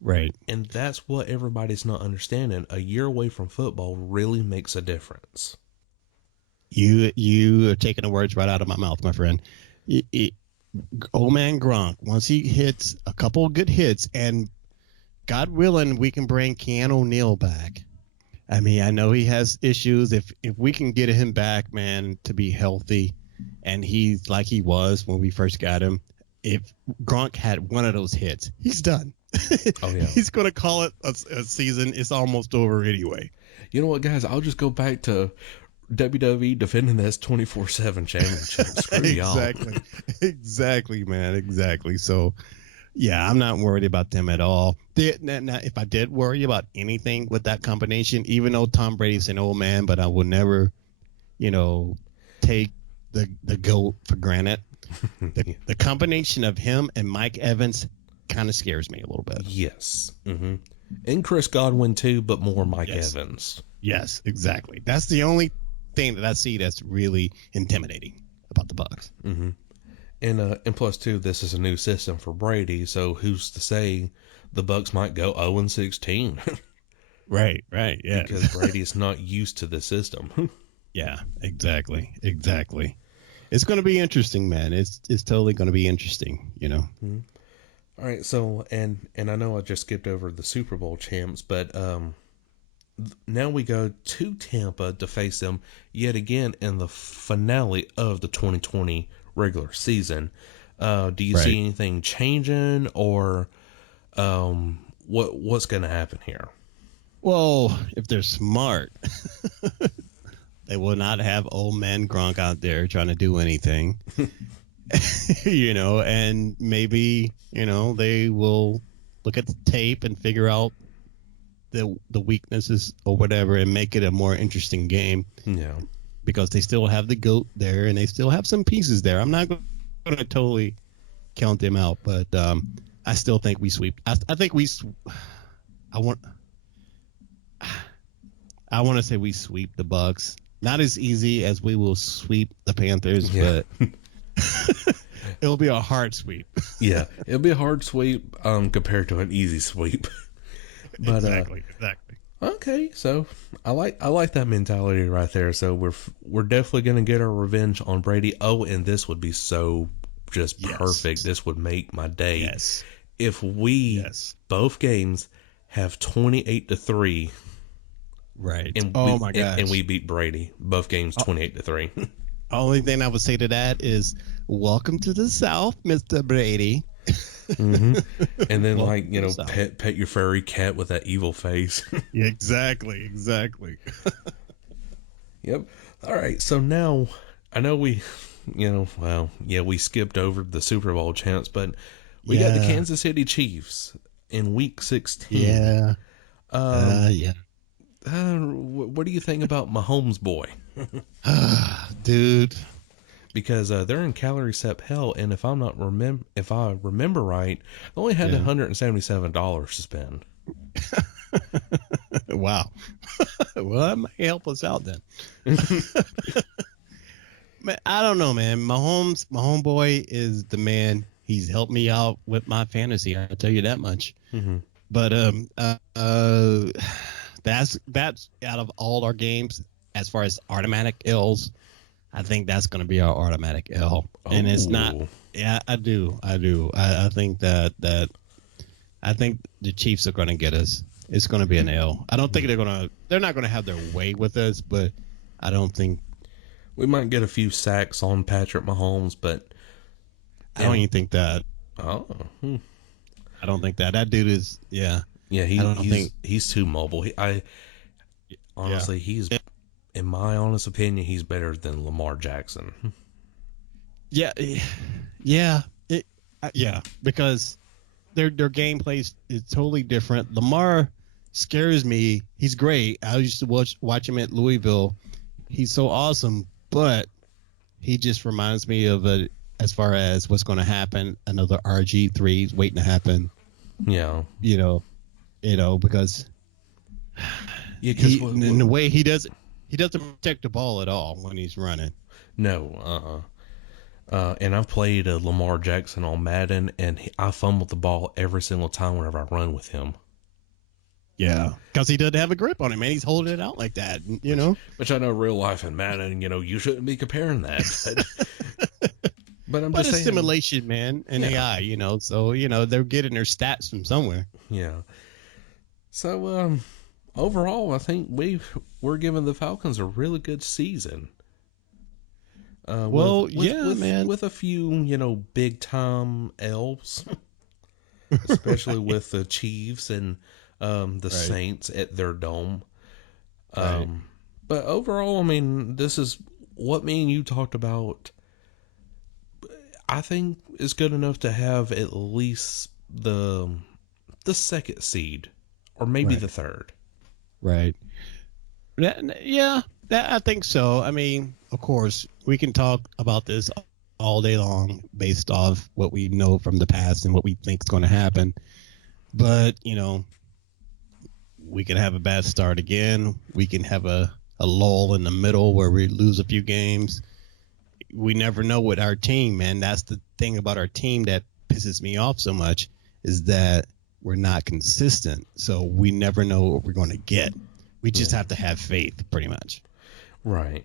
Right. And that's what everybody's not understanding. A year away from football really makes a difference. You are taking the words right out of my mouth, my friend. Old man Gronk, once he hits a couple of good hits, and God willing, we can bring Keanu O'Neal back. I mean, I know he has issues. If we can get him back, man, to be healthy, and he's like he was when we first got him, if Gronk had one of those hits, he's done. Oh, yeah. He's going to call it a season. It's almost over anyway. You know what, guys? I'll just go back to WWE defending this 24/7 championship. Screw y'all. Exactly, man. Exactly. So, yeah, I'm not worried about them at all. Now, if I did worry about anything with that combination, even though Tom Brady's an old man, but I will never, take the GOAT for granted. The combination of him and Mike Evans kind of scares me a little bit. Yes. Mm-hmm. And Chris Godwin too, but more Mike Evans. Yes, exactly. That's the only thing that I see that's really intimidating about the Bucs. Mm-hmm. And plus too, this is a new system for Brady, so who's to say the Bucs might go 0-16? Right, right, yeah. because Brady is not used to the system. Yeah, exactly, exactly. It's going to be interesting, man. It's totally going to be interesting, you know. Mhm. All right, so and I know I just skipped over the Super Bowl champs, but now we go to Tampa to face them yet again in the finale of the 2020 regular season. Do you see Right. anything changing, or what's going to happen here? Well, if they're smart, they will not have old man Gronk out there trying to do anything, you know, and maybe, you know, they will look at the tape and figure out the weaknesses or whatever and make it a more interesting game Yeah. because they still have the GOAT there and they still have some pieces there. I'm not going to totally count them out, but I still think we sweep. I think I want I want to say we sweep the Bucks. Not as easy as we will sweep the Panthers, Yeah. but it'll be a hard sweep. Yeah, it'll be a hard sweep compared to an easy sweep. But Exactly. okay, so I like that mentality right there. So we're definitely gonna get our revenge on Brady. Oh, and this would be so just perfect. Yes. This would make my day Yes. if we both games have 28-3, Right. and Oh my gosh. and we beat Brady both games 28-3. Only thing I would say to that is, welcome to the South, Mr. Brady. Mm-hmm. And then, Welcome like, to the South. pet your furry cat with that evil face. Yeah, exactly. Yep. All right. So now I know we, well, yeah, we skipped over the Super Bowl chance, but we got the Kansas City Chiefs in Week 16. Yeah. Yeah. What do you think about Mahomes' boy? Dude. Because they're in calorie sep hell, and if I remember right, they only had $177 to spend. Wow. Well, that might help us out then. Man, I don't know, man. My homeboy is the man. He's helped me out with my fantasy. I'll tell you that much. Mm-hmm. But that's out of all our games as far as automatic L's. I think that's going to be our automatic L, and it's not. Yeah, I do. I think that I think the Chiefs are going to get us. It's going to be an L. I don't think they're not going to have their way with us, but I don't think we might get a few sacks on Patrick Mahomes, but I don't even think that. Oh, I don't think that dude is. Yeah, he's too mobile. Honestly, he's, in my honest opinion, he's better than Lamar Jackson. Yeah, because their gameplay is totally different. Lamar scares me. He's great. I used to watch him at Louisville. He's so awesome, but he just reminds me of as far as what's going to happen. Another RG3 waiting to happen. Yeah, because in the way he doesn't protect the ball at all when he's running. No, and I've played Lamar Jackson on Madden, and I fumble the ball every single time whenever I run with him. Yeah, because he doesn't have a grip on it, man. He's holding it out like that, Which I know real life in Madden, you shouldn't be comparing that. But I'm just saying, simulation, man, and AI, so they're getting their stats from somewhere. Yeah. So overall, I think we're giving the Falcons a really good season. Man, with a few big time L's, especially with the Chiefs and the Saints at their dome. But overall, I mean, this is what me and you talked about. I think is good enough to have at least the second seed, or maybe the third. Right. Yeah, I think so. I mean, of course, we can talk about this all day long based off what we know from the past and what we think is going to happen. But, we can have a bad start again. We can have a lull in the middle where we lose a few games. We never know with our team, man. That's the thing about our team that pisses me off so much, is that we're not consistent, so we never know what we're going to get. We just have to have faith, pretty much. Right.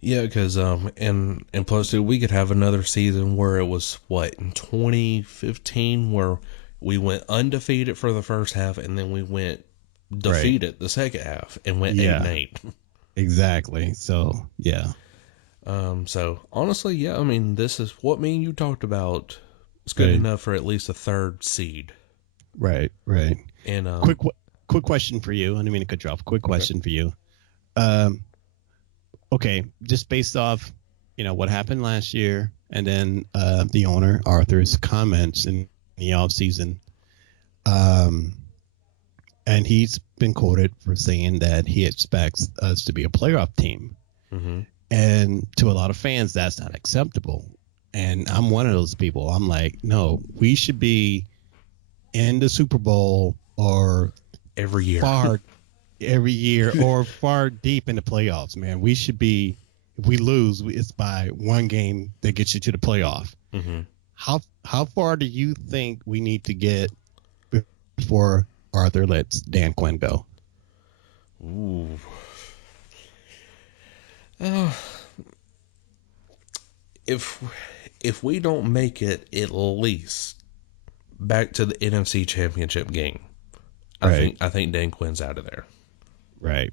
Yeah, because and plus too, we could have another season where it was what in 2015 where we went undefeated for the first half and then we went defeated the second half and went 8-8. Exactly. So yeah. So honestly, yeah, I mean, this is what me and you talked about. It's good enough for at least a third seed. Right. And quick question for you. I didn't mean to cut you off. Quick question for you. Okay, just based off, what happened last year, and then the owner Arthur's comments in the off season, and he's been quoted for saying that he expects us to be a playoff team, and to a lot of fans, that's not acceptable. And I'm one of those people. I'm like, no, we should be in the Super Bowl or every year. Every year or far deep in the playoffs, man. We should be, if we lose, it's by one game that gets you to the playoff. How far do you think we need to get before Arthur lets Dan Quinn go? Ooh. If we don't make it at least back to the NFC Championship game, I think Dan Quinn's out of there. Right.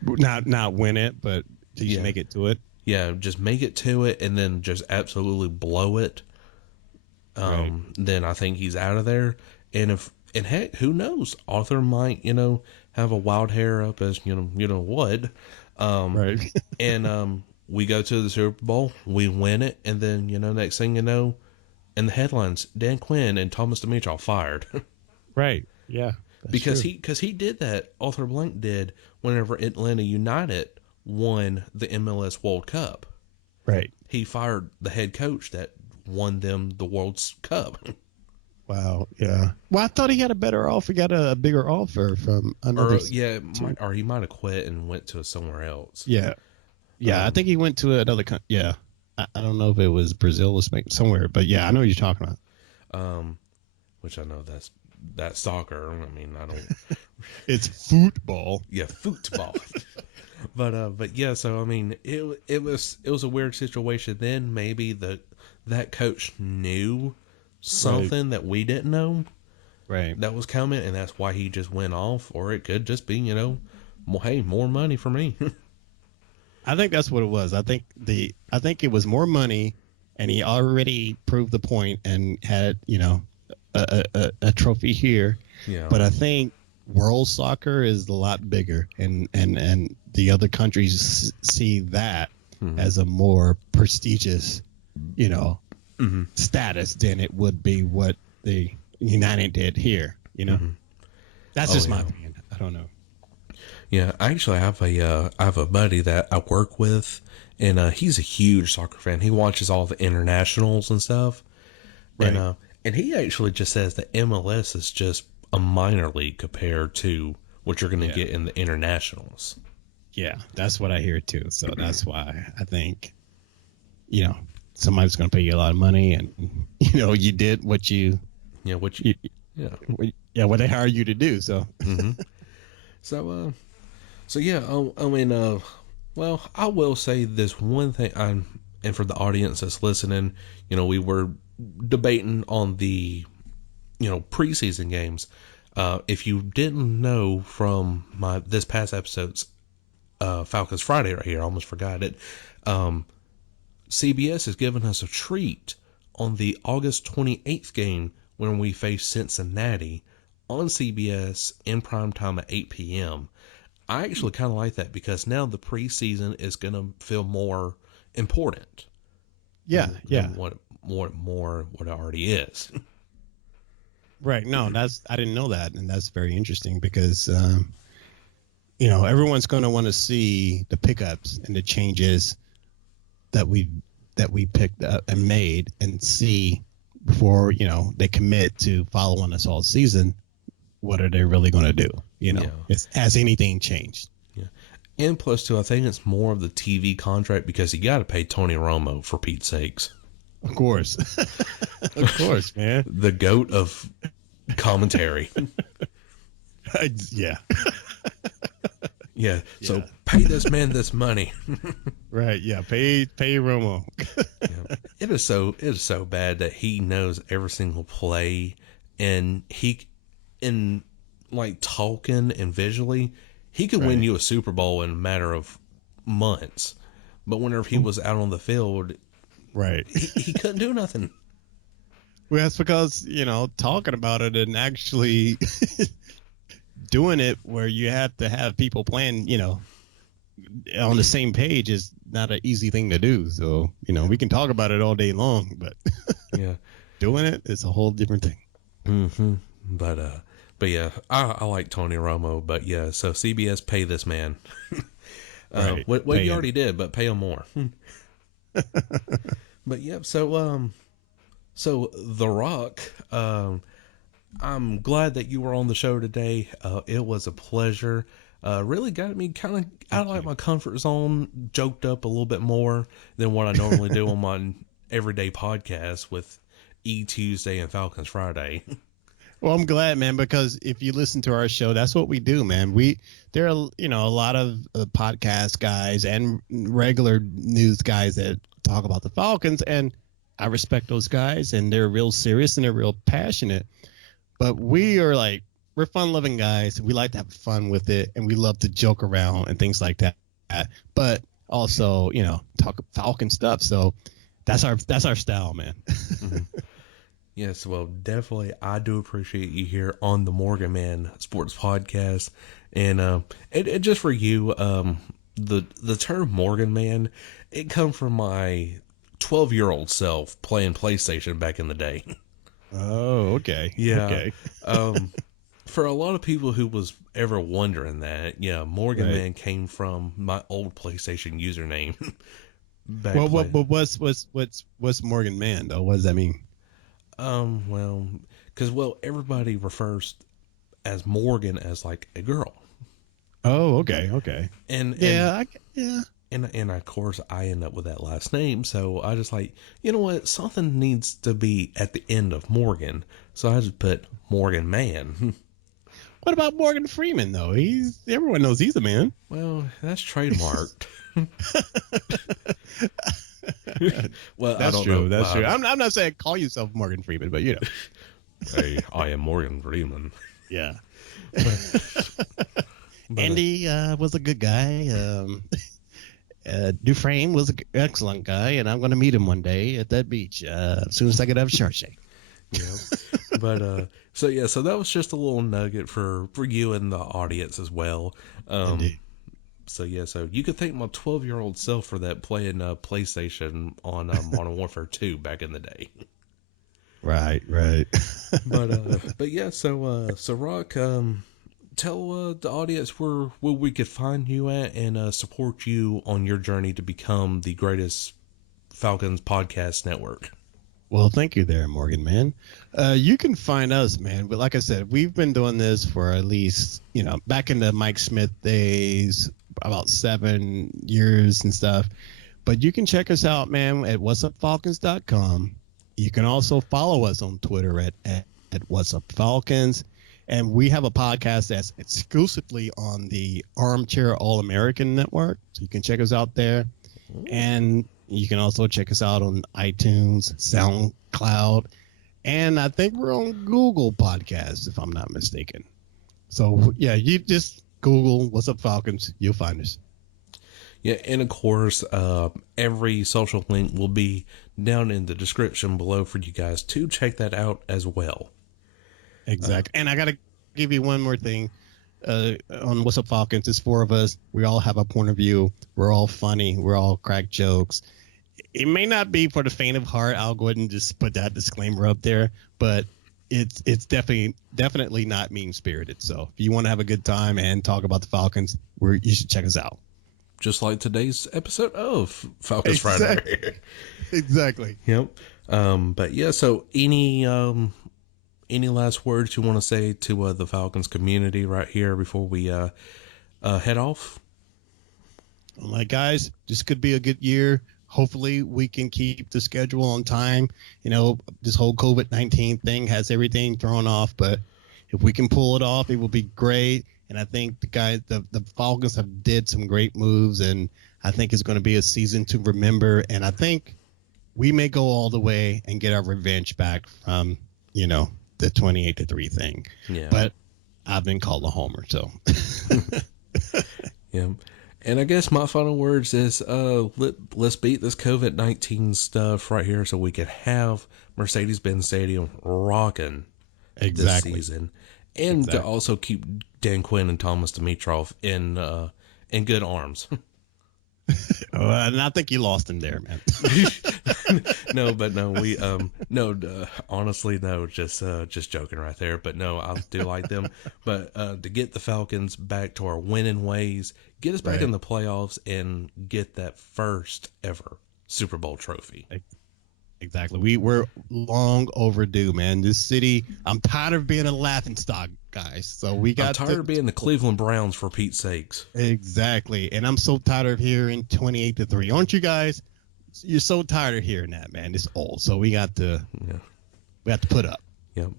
Not win it, but just make it to it. Yeah, just make it to it and then just absolutely blow it. Then I think he's out of there. And heck, who knows? Arthur might, have a wild hair up as what. And we go to the Super Bowl, we win it, and then next thing you know, in the headlines, Dan Quinn and Thomas Dimitrov fired. Right. Yeah. Because he did that. Arthur Blank did whenever Atlanta United won the MLS World Cup. Right. He fired the head coach that won them the World Cup. Wow. Yeah. Well, I thought he had a better offer. Got a bigger offer from another. Or he might have quit and went to somewhere else. Yeah. Yeah. I think he went to another country. Yeah. I don't know if it was Brazil or somewhere, but yeah, I know what you're talking about. Which I know that's soccer. I mean, I don't. It's football. Yeah, football. but yeah. So I mean, it was a weird situation. Then maybe that coach knew something that we didn't know. Right. That was coming, and that's why he just went off. Or it could just be, more money for me. I think that's what it was. I think it was more money, and he already proved the point and had a trophy here. Yeah. But I think world soccer is a lot bigger, and the other countries see that as a more prestigious, status than it would be what the United did here. That's just my opinion. I don't know. Yeah, I actually have a buddy that I work with, and he's a huge soccer fan. He watches all the internationals and stuff, right. And he actually just says that MLS is just a minor league compared to what you're going to get in the internationals. Yeah, that's what I hear too. So that's why I think, somebody's going to pay you a lot of money, and you did what what they hired you to do. So. So yeah, I mean, well, I will say this one thing, and for the audience that's listening, we were debating on the, preseason games. If you didn't know from this past episode's Falcons Friday right here, I almost forgot it. CBS has given us a treat on the August 28th game when we face Cincinnati on CBS in prime time at 8 p.m. I actually kind of like that because now the preseason is going to feel more important. Yeah, than what it already is. Right. No, I didn't know that, and that's very interesting because everyone's going to want to see the pickups and the changes that we picked up and made, and see before they commit to following us all season. What are they really going to do? Has anything changed? Yeah. And plus, too, I think it's more of the TV contract because you got to pay Tony Romo, for Pete's sakes. Of course. Of course, man. The GOAT of commentary. Yeah. Yeah. So Yeah. pay this man this money. Right. Yeah. Pay Romo. Yeah. It is so bad that he knows every single play, and in like talking and visually, he could win Right. you a Super Bowl in a matter of months. But whenever he was out on the field, Right. he couldn't do nothing. Well, that's because, talking about it and actually doing it where you have to have people playing, on the same page is not an easy thing to do. So, we can talk about it all day long, but Yeah. doing it is a whole different thing. Mm-hmm. But yeah, I like Tony Romo. But yeah, so CBS, pay this man. Right. What you already did, but pay him more. But yeah, so The Rock, I'm glad that you were on the show today. It was a pleasure. Really got me kind of out of like my comfort zone, joked up a little bit more than what I normally do on my everyday podcast with Tuesday and Falcons Friday. Well, I'm glad, man, because if you listen to our show, that's what we do, man. There are, a lot of podcast guys and regular news guys that talk about the Falcons, and I respect those guys, and they're real serious and they're real passionate. But we're fun-loving guys. We like to have fun with it, and we love to joke around and things like that. But also, talk Falcon stuff. So that's our style, man. Mm-hmm. Yes, well, definitely, I do appreciate you here on the MorganMan Sports Podcast, and just for you, the term MorganMan, it come from my 12-year-old self playing PlayStation back in the day. Oh, okay. Yeah. Okay. For a lot of people who was ever wondering that, yeah, Morgan Right. Man came from my old PlayStation username. Well, what's Morgan Man though? What does that mean? Well, because everybody refers as Morgan as like a girl, Oh, okay, okay. and Yeah, yeah. and of course I end up with that last name, so I just like, you know what, something needs to be at the end of Morgan, so I just put Morgan Man. What about Morgan Freeman though? Everyone knows he's a man. Well, that's trademarked. Well, That's I don't true. know. That's true. I'm not saying call yourself Morgan Freeman, but Hey, I am Morgan Freeman. Yeah. But, Andy was a good guy. Dufresne was an excellent guy, and I'm going to meet him one day at that beach as soon as I get out of Shark Tank. Yeah. But so that was just a little nugget for you and the audience as well. Indeed. So you could thank my 12-year-old self for that, playing PlayStation on Modern Warfare 2 back in the day. Right. But yeah, so Rock, tell the audience where we could find you at and support you on your journey to become the greatest Falcons podcast network. Well, thank you there, Morgan, man. You can find us, man. But like I said, we've been doing this for at least, back in the Mike Smith days, about 7 years and stuff. But you can check us out, man, at whatsupfalcons.com. You can also follow us on Twitter at whatsupfalcons. And we have a podcast that's exclusively on the Armchair All-American Network. So you can check us out there. And you can also check us out on iTunes, SoundCloud, and I think we're on Google Podcasts, if I'm not mistaken. So, yeah, you just Google What's Up Falcons. You'll find us. Yeah, and of course, every social link will be down in the description below for you guys to check that out as well. Exactly. And I got to give you one more thing. On What's Up Falcons, it's 4 of us. We all have a point of view. We're all funny. We're all crack jokes. It may not be for the faint of heart. I'll go ahead and just put that disclaimer up there, but it's definitely not mean spirited. So if you want to have a good time and talk about the Falcons, you should check us out. Just like today's episode of Falcons Friday. Exactly. Yep. But yeah, so any last words you want to say to the Falcons community right here before we head off? All right, guys, this could be a good year. hopefully we can keep the schedule on time. You know, this whole COVID-19 thing has everything thrown off, but if we can pull it off, it will be great. And I think the Falcons have did some great moves, and I think it's going to be a season to remember. And I think we may go all the way and get our revenge back from, you know, the 28-3 thing. Yeah. But I've been called a homer, so. Yeah. And I guess my final words is let's beat this COVID-19 stuff right here so we can have Mercedes-Benz Stadium rocking this season. And to also keep Dan Quinn and Thomas Dimitrov in good arms. And I think you lost him there, man. No, honestly, no, just joking right there. But no, I do like them. But to get the Falcons back to our winning ways, get us back in the playoffs, and get that first ever Super Bowl trophy. Exactly. We're long overdue, man. This city, I'm tired of being a laughingstock, guys. So I'm tired of being the Cleveland Browns, for Pete's sakes. Exactly. And I'm so tired of hearing 28-3. Aren't you guys? You're so tired of hearing that, man. It's old. So we have to put up. Yep.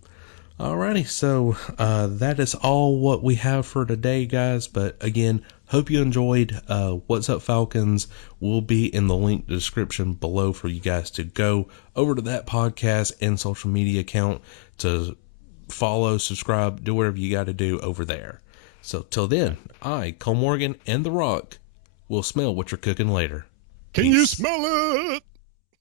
Alrighty, so that is all what we have for today, guys. But again, hope you enjoyed. What's Up Falcons will be in the link description below for you guys to go over to that podcast and social media account to follow, subscribe, do whatever you got to do over there. So till then, I, Cole Morgan, and The Rock will smell what you're cooking later. Can you smell it?